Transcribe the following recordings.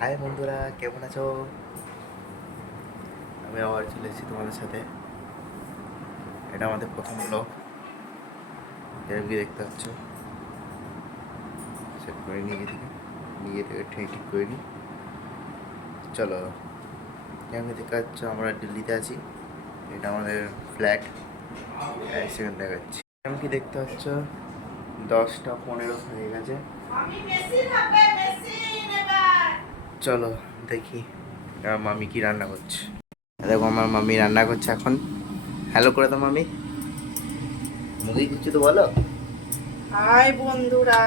High বন্ধুরা, কেমন আছো? আমি আবার চলে এসেছি তোমাদের সাথে। এটা আমাদের প্রথম ব্লগ, যেরকম কি দেখতে পাচ্ছ। সেট করে নিয়ে এদিকে নিয়ে ঠিক ঠিক করে নিই। চলো, যেরকম কি দেখতে পাচ্ছ আমরা দিল্লিতে আছি। এটা আমাদের ফ্ল্যাট। সেখানে দেখাচ্ছি যেমন কি দেখতে পাচ্ছ 10টা 15 হয়ে গেছে। চলো দেখি আমার মামি কি রান্না করছে। দেখো আমার মামি রান্না করছে এখন। হ্যালো করে দাও মামি। মুখে কিছু তো বলো। হাই বন্ধুরা,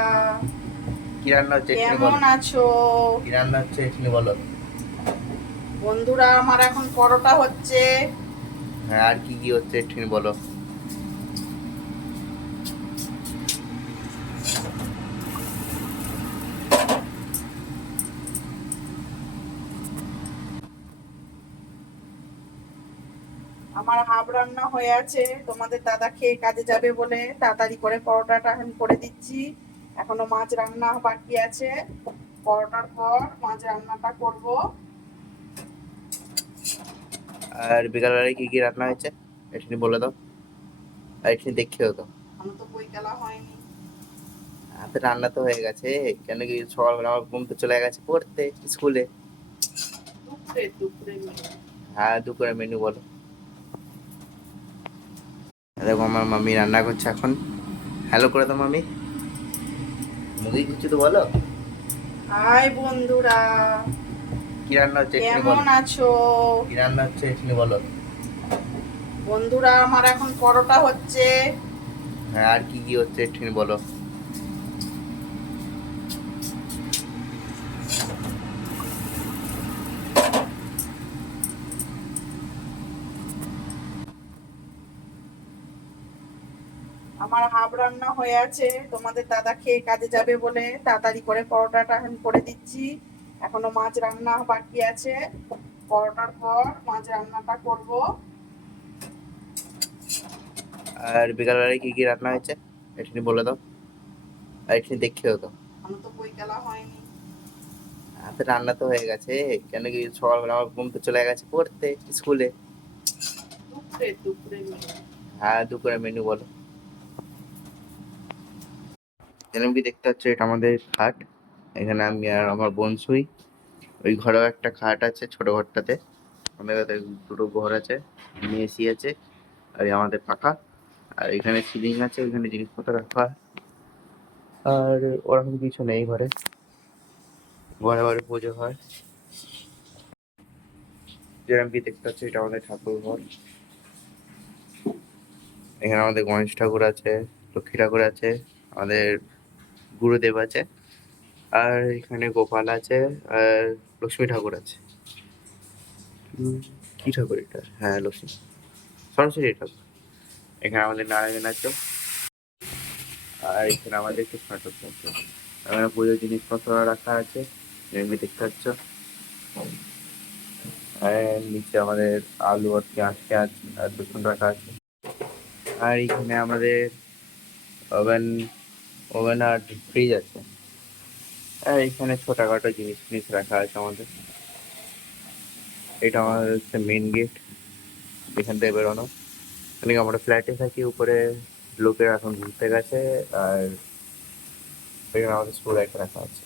কি রান্না হচ্ছে এক্ষুনি বলো। কেমন আছো? কি রান্না হচ্ছে এক্ষুনি বলো। বন্ধুরা, আমার এখন পরোটা হচ্ছে। হ্যাঁ, আর কি কি হচ্ছে এক্ষুনি বলো। আমার হাফ রান্না হয়ে আছে, তোমাদের দাদা খেয়ে কাজে যাবে বলে তাড়াতাড়ি করে পরোটাটা এখন করে দিচ্ছি। এখনো মাছ রান্না বাকি আছে, পরোটার পর মাছ রান্নাটা করব। আর বিকালবেলায় কি কি রান্না হয়েছে এক্ষুনি বলে দাও। আর এক্ষুনি দেখিও তো। এখনো তো বইকালা হয়নি। হাতে রান্না তো হয়ে গেছে। কেন কি সকালবেলা আমার ঘুম তো চলে গেছে পড়তে স্কুলে। দুপুরে দুপুরে মেয়ে। হ্যাঁ, দুপুরে মেনু বলো। দেখো আমার মামি রান্না করছে এখন। হ্যালো করে দাও মামি। মুখে কিছু তো বলো। হাই বন্ধুরা, কি রান্না হচ্ছে এক্ষুনি কেমন বলো। আছো? কি রান্না হচ্ছে এক্ষুনি বলো। বন্ধুরা, আমার এখন পরোটা হচ্ছে। হ্যাঁ, আর কি কি হচ্ছে এক্ষুনি বলো। আমার হাফ রান্না হয়ে আছে, তোমাদের দাদা খেয়ে কাজে যাবে বলে তাড়াতাড়ি করে পরোটাটা এখন করে দিচ্ছি। এখনো মাছ রান্না বাকি আছে, পরোটার পর মাছ রান্নাটা করব। আর বিকালবেলায় কি কি রান্না হয়েছে এক্ষুনি বলে দাও। আর এক্ষুনি দেখিও তো। এখনো তো বইকালা হয়নি। হাতে রান্না তো হয়ে গেছে। কেন কি সকালবেলা আমার ঘুম তো চলে গেছে পড়তে স্কুলে। দুপুরে দুপুরে মেয়ে। হ্যাঁ, দুপুরে মেনু বলো। যেরকম কি দেখতে পাচ্ছ এটা আমাদের খাট। এখানে আমি আর আমার বোন শুই। ওই ঘরেও একটা খাট আছে ছোট ঘরটাতে। আমাদের কাছে দুটো ঘর আছে, এসি আছে, আর এই আমাদের পাখা। আর এখানে সিলিং আছে, ওইখানে জিনিসপত্র রাখা হয়। আর ওরকম কিছু নেই ঘরে। ঘরে ঘরে পুজো হয়। যেরকম কি দেখতে পাচ্ছ এটা আমাদের ঠাকুর ঘর। এখানে আমাদের গণেশ ঠাকুর আছে, লক্ষ্মী ঠাকুর আছে, আমাদের গুরুদেব আছে, আর এখানে গোপাল আছে, আর লক্ষ্মী ঠাকুর আছে। উম, কি ঠাকুর এটা? হ্যাঁ, লক্ষ্মী সরস্বতী ঠাকুর। এখানে আমাদের নারায়ণ আছে। আর এখানে আমাদের একটু নাটক আছে। এখানে পুজোর জিনিসপত্র রাখা আছে, এমনি দেখতে পাচ্ছ। আর নিচে আমাদের আলু আর পেঁয়াজ আর রসুন রাখা আছে। আর এখানে আমাদের ওভেন ওভেন আর ফ্রিজ আছে। আর এখানে ছোটখাটো জিনিস ফিনিস রাখা আছে আমাদের। এটা আমাদের হচ্ছে মেন গেট, এখান থেকে বেরোনো। মানে আমরা ফ্ল্যাটে থাকি উপরে, লোকেরা এখন ঘুরতে গেছে। আর এখানে আমাদের স্কুল একটা রাখা আছে।